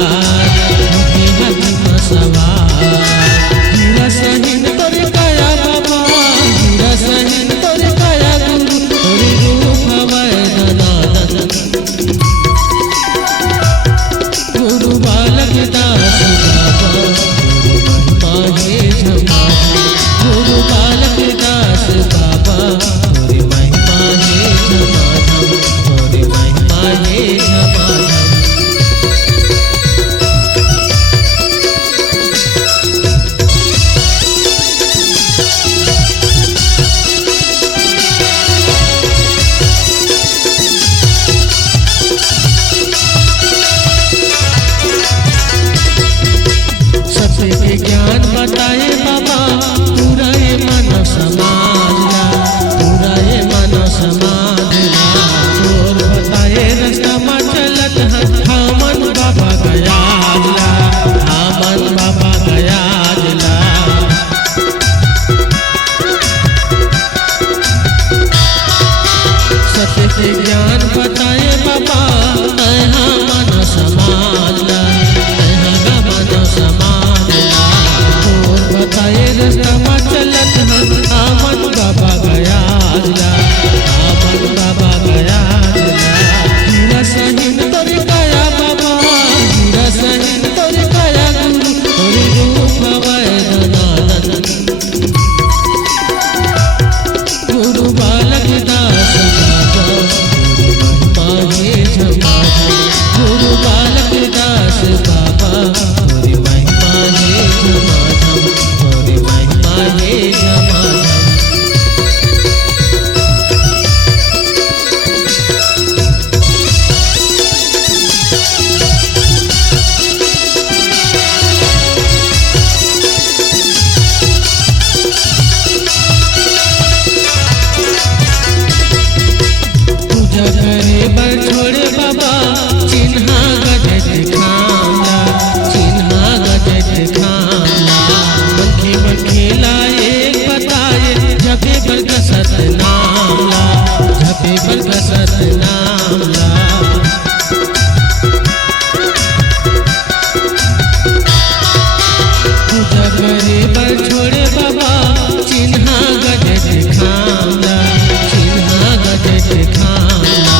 मुखे हाथी में सवार हीरा सहिन तोरे काया बाबा हीरा सहिन तोरे काया गुरु तोरे रूप हवाए दनादन गुरु बालक दास बाबा गुरु महिमा है झमाझम गुरु बालक दास बाबा तोरी महिमा है झमाझम तोरी महिमा है झमाझम। सबके ज्ञान बताए बाबा पूरा ये मानव समाज ला पूरा ये मानव समाज ला और बताए रास्ता में चलत हमन बाबा गया ला हमन बाबा गया ला। सबके ज्ञान बताए बाबा मानव समाज ला मानव समाज और बताए रास्ता में चलत आमन बाबा गया ला आमन बाबा गया ला। हीरा सहिन तोरे काया बाबा हीरा सहिन तोरे काया गुरु तोरे रूप हवाए दनादन गुरु बालक दास बाबा गुरु महिमा है झमाझम गुरु बालक दास बाबा तोरी महिमा है झमाझम तोरी महिमा है झमाझम। पूजा करे बर छोड़े बाबा चिन्हा गजत खामला चिन्हा गजत खामला मनखे मनखे लाए बताए जपे बर कसत नामला जपे बर कसत नामला। पूजा करे बर छोड़े बाबा चिन्हा गजत खामला चिन्हा गजत खामला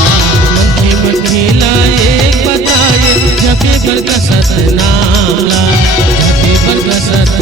मनखे मनखे लाए बताए जपे बर कसत नामला जपे बर कसत